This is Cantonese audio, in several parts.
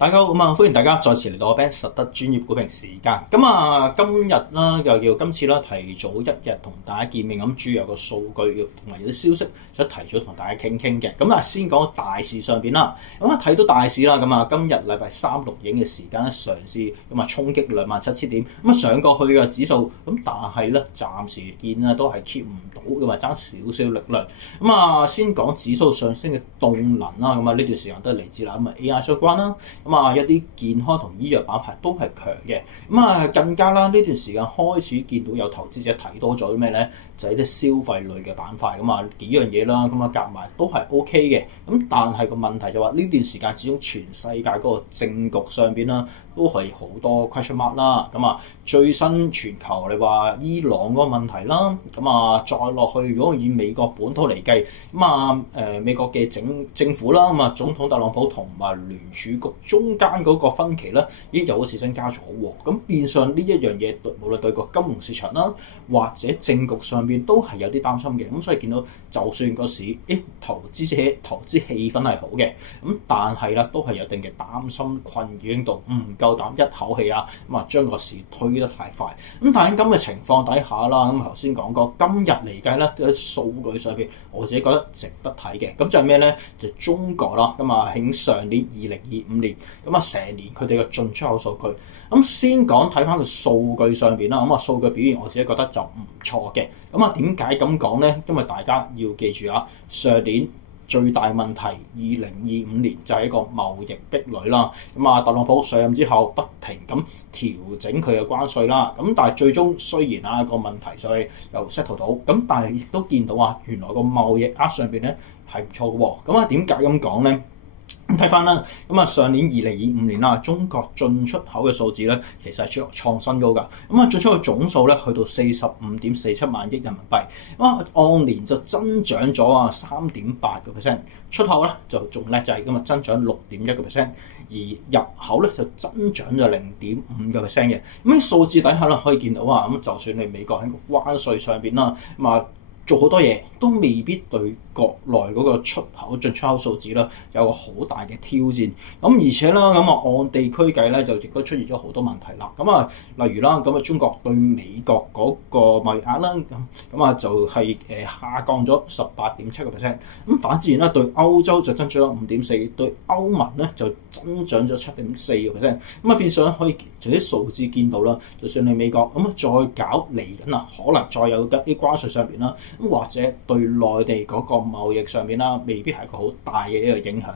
大家好，歡迎大家再次嚟到我 Ben 實德專業股評時間。今日啦，又叫今次啦，提早一日同大家見面。咁主要有個數據同埋有啲消息想提早同大家傾嘅。先講大市上邊啦。睇到大市啦，今日禮拜三錄影嘅時間咧，嘗試衝擊27,000點，上過去嘅指數，但係咧暫時見咧都係 keep 唔到嘅，爭少少力量。先講指數上升嘅動能啦，呢段時間都係嚟自啦AI 相關啦。一啲健康同醫藥板塊都係強嘅，更加啦呢段時間開始見到有投資者睇多咗啲咩咧，就係啲消費類嘅板塊幾樣嘢啦，夾埋都係 OK 嘅。但係個問題就話呢段時間始終全世界嗰個政局上邊啦，都係好多 question mark 啦。最新全球你話伊朗嗰個問題啦，再落去如果以美國本土嚟計，美國嘅政府啦，總統特朗普同埋聯儲局中間嗰個分歧咧，又好似增加咗喎。變相呢一樣嘢，無論對個金融市場啦，或者政局上邊都係有啲擔心嘅。所以見到就算個市，投資氣氛係好嘅，但係啦都係有一定嘅擔心困擾度，唔夠膽一口氣將個市推得太快。但喺咁嘅情況底下啦，頭先講過今日嚟計咧，啲數據上邊我自己覺得值得睇嘅。就係咩咧？就中國啦，喺上年2025年，成年佢哋嘅進出口數據。先講睇翻個數據上邊啦，數據表現我自己覺得就唔錯嘅。點解咁講咧？因為大家要記住上年最大問題2025年就係一個貿易壁壘啦。特朗普上任之後不停咁調整佢嘅關稅啦。但係最終雖然個問題所以又 settle 到，但係亦都見到原來個貿易額上邊咧係唔錯嘅喎。點解咁講咧？睇翻啦，上年2025年啦，中國進出口嘅數字咧，其實係創新高㗎。進出口總數咧去到45.47萬億人民幣，按年就增長咗3.8%，出口咧就仲叻仔咁增長6.1%，而入口咧就增長咗0.5%嘅。喺數字底下啦，可以見到就算你美國喺個關稅上邊啦，做好多嘢都未必對國內嗰個進出口數字啦有個好大嘅挑戰。而且啦，按地區計咧就亦都出現咗好多問題啦。例如啦，中國對美國嗰個貿易額啦，就係下降咗18.7%。反之然啦，對歐洲就增長咗5.4%，對歐盟咧就增長咗7.4%。變相可以從啲數字見到啦，就算你美國再搞嚟緊可能再有啲關稅上邊啦。或者對內地嗰個貿易上面啦，未必係個好大嘅一個影響。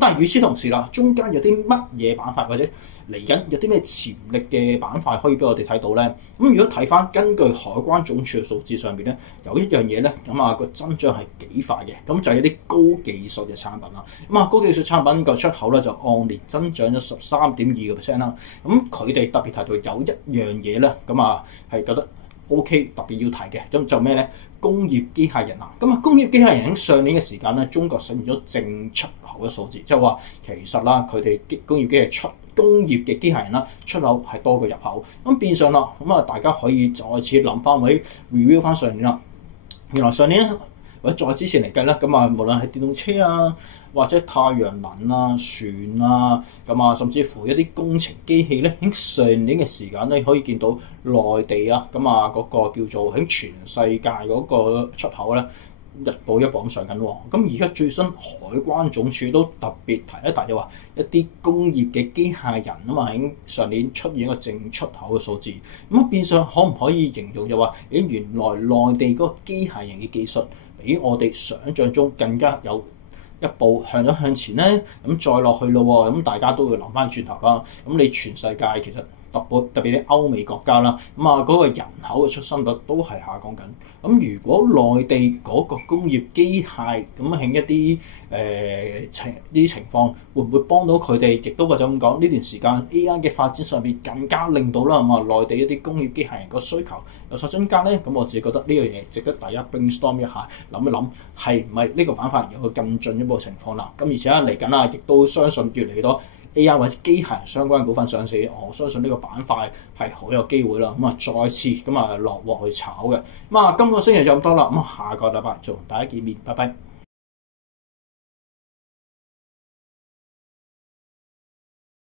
但係與此同時啦，中間有啲乜嘢板塊或者嚟緊有啲咩潛力嘅板塊可以俾我哋睇到咧？如果睇翻根據海關總署嘅數字上邊咧，有一樣嘢咧，個增長係幾快嘅，就係一啲高技術嘅產品啦。高技術產品個出口咧就按年增長咗13.2%啦。佢哋特別提到有一樣嘢咧，係覺得OK 特別要提嘅，就咩咧？工業機械人工業機械人喺上年嘅時間咧，中國實現咗淨出口嘅數字，即係話其實啦，佢哋工業嘅機械人啦出口係多過入口。變相啦，大家可以再次諗翻或者 review 翻上年啦。原來上年咧，或者再之前嚟計咧，無論係電動車或者太陽能船甚至乎一啲工程機器咧，喺上年嘅時間咧，可以見到內地嗰個叫做喺全世界嗰個出口咧，一步一步咁上緊喎。而家最新海關總署都特別提一提，就話一啲工業嘅機械人喺上年出現一個淨出口嘅數字。變相可唔可以形容就話，原來內地嗰個機械人嘅技術比我哋想象中更加有一步向前咧，再落去咯喎，大家都會諗翻轉頭啦。你全世界其實特別啲歐美國家啦，嗰個人口嘅出生率都係下降緊。如果內地嗰個工業機械喺一啲呢啲情況，會唔會幫到佢哋？亦都或者咁講，呢段時間 AI 嘅發展上邊更加令到啦，內地一啲工業機械人個需求有所增加咧。我自己覺得呢樣嘢值得大家 brainstorm 一下，諗一諗係唔係呢個板塊有個更進一步嘅情況啦。而且嚟緊亦都相信越嚟越多 AI 或者機械人相關嘅股份上市，我相信呢個板塊係好有機會啦。再次落鑊去炒嘅。今個星期就咁多啦。下個禮拜再同大家見面，拜拜。